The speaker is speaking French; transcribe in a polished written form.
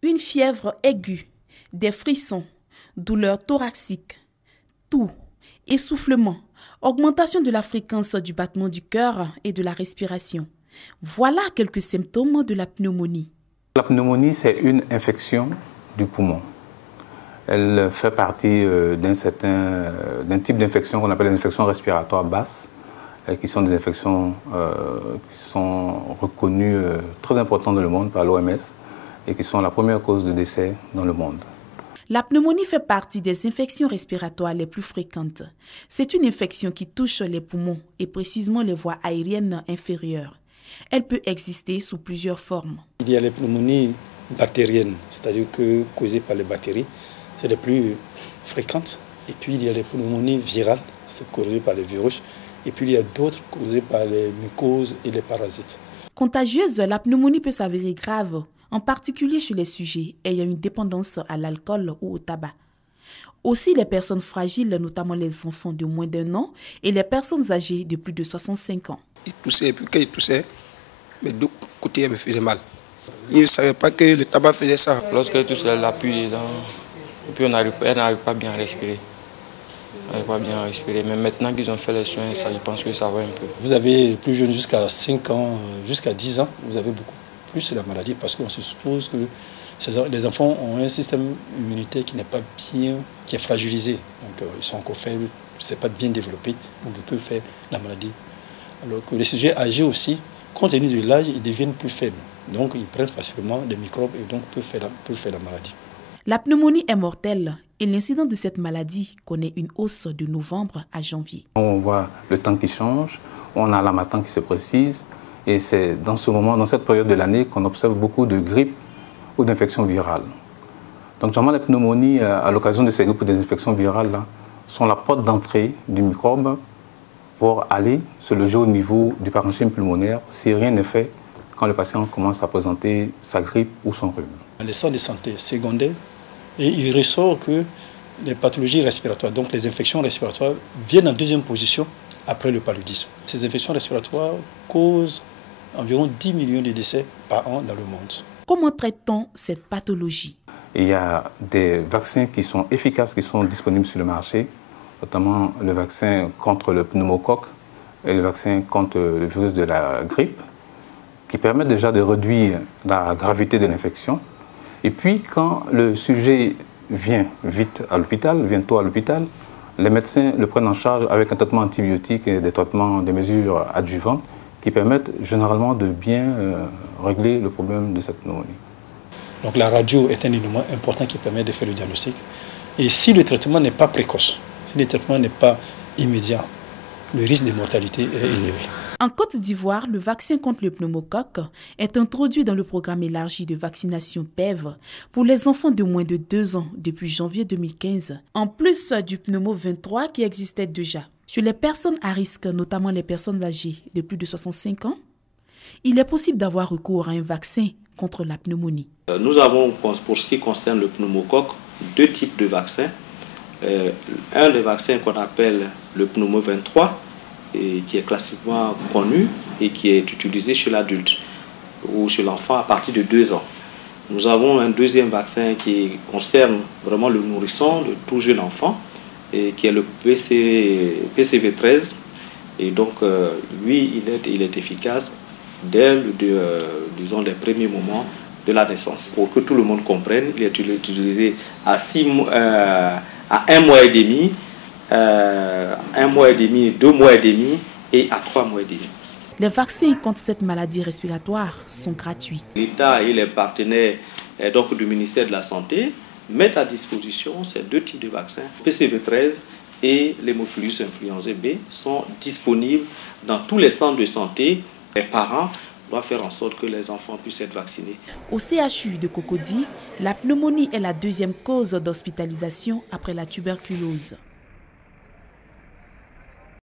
Une fièvre aiguë, des frissons, douleurs thoraciques, toux, essoufflement, augmentation de la fréquence du battement du cœur et de la respiration. Voilà quelques symptômes de la pneumonie. La pneumonie, c'est une infection du poumon. Elle fait partie d'un type d'infection qu'on appelle les infections respiratoires basses, qui sont des infections qui sont reconnues très importantes dans le monde par l'OMS et qui sont la première cause de décès dans le monde. La pneumonie fait partie des infections respiratoires les plus fréquentes. C'est une infection qui touche les poumons et précisément les voies aériennes inférieures. Elle peut exister sous plusieurs formes. Il y a les pneumonies bactériennes, c'est-à-dire que causées par les bactéries, c'est les plus fréquentes. Et puis il y a les pneumonies virales, c'est causé par les virus. Et puis il y a d'autres causées par les mycoses et les parasites. Contagieuse, la pneumonie peut s'avérer grave, en particulier chez les sujets ayant une dépendance à l'alcool ou au tabac. Aussi les personnes fragiles, notamment les enfants de moins d'1 an et les personnes âgées de plus de 65 ans. Il toussait, et puis quand il toussait, mes deux côtés me faisaient mal. Il ne savait pas que le tabac faisait ça. Lorsqu'elle tousse, elle appuie dedans, et puis elle n'arrive pas bien à respirer. Mais maintenant qu'ils ont fait les soins, ça, je pense que ça va un peu. Vous avez plus jeune jusqu'à 5 ans, jusqu'à 10 ans, vous avez beaucoup plus la maladie parce qu'on se suppose que les enfants ont un système immunitaire qui n'est pas bien, qui est fragilisé. Donc ils sont encore faibles, c'est pas bien développé, donc ils peuvent faire la maladie. Alors que les sujets âgés aussi, compte tenu de l'âge, ils deviennent plus faibles. Donc ils prennent facilement des microbes et donc peuvent faire la maladie. La pneumonie est mortelle et l'incidence de cette maladie connaît une hausse de novembre à janvier. On voit le temps qui change, on a l'harmattan qui se précise et c'est dans ce moment, dans cette période de l'année qu'on observe beaucoup de grippe ou d'infections virales. Donc généralement les pneumonies à l'occasion de ces grippes ou des infections virales là, sont la porte d'entrée du microbe pour aller se loger au niveau du parenchyme pulmonaire si rien n'est fait quand le patient commence à présenter sa grippe ou son rhume. Les centres de santé secondaires, et il ressort que les pathologies respiratoires, donc les infections respiratoires, viennent en deuxième position après le paludisme. Ces infections respiratoires causent environ 10 millions de décès par an dans le monde. Comment traite-t-on cette pathologie? Il y a des vaccins qui sont efficaces, qui sont disponibles sur le marché, notamment le vaccin contre le pneumocoque et le vaccin contre le virus de la grippe, qui permettent déjà de réduire la gravité de l'infection. Et puis, quand le sujet vient vite à l'hôpital, vient tôt à l'hôpital, les médecins le prennent en charge avec un traitement antibiotique et des mesures adjuvantes qui permettent généralement de bien régler le problème de cette pneumonie. Donc la radio est un élément important qui permet de faire le diagnostic. Et si le traitement n'est pas précoce, si le traitement n'est pas immédiat, le risque de mortalité est élevé. En Côte d'Ivoire, le vaccin contre le pneumocoque est introduit dans le programme élargi de vaccination PEV pour les enfants de moins de 2 ans depuis janvier 2015, en plus du pneumo 23 qui existait déjà. Chez les personnes à risque, notamment les personnes âgées de plus de 65 ans, il est possible d'avoir recours à un vaccin contre la pneumonie. Nous avons, pour ce qui concerne le pneumocoque, 2 types de vaccins. Un des vaccins qu'on appelle le pneumo 23, et qui est classiquement connu et qui est utilisé chez l'adulte ou chez l'enfant à partir de 2 ans. Nous avons un deuxième vaccin qui concerne vraiment le nourrisson, le tout jeune enfant, et qui est le PCV 13. Et donc, lui, il est efficace dès disons, les premiers moments de la naissance. Pour que tout le monde comprenne, il est utilisé à 1 mois et demi, 1 mois et demi, 2 mois et demi et à 3 mois et demi. Les vaccins contre cette maladie respiratoire sont gratuits. L'État et les partenaires donc, du ministère de la Santé mettent à disposition ces 2 types de vaccins. PCV 13 et l'hémophilus influenzae B sont disponibles dans tous les centres de santé. Les parents doivent faire en sorte que les enfants puissent être vaccinés. Au CHU de Cocody, la pneumonie est la 2e cause d'hospitalisation après la tuberculose.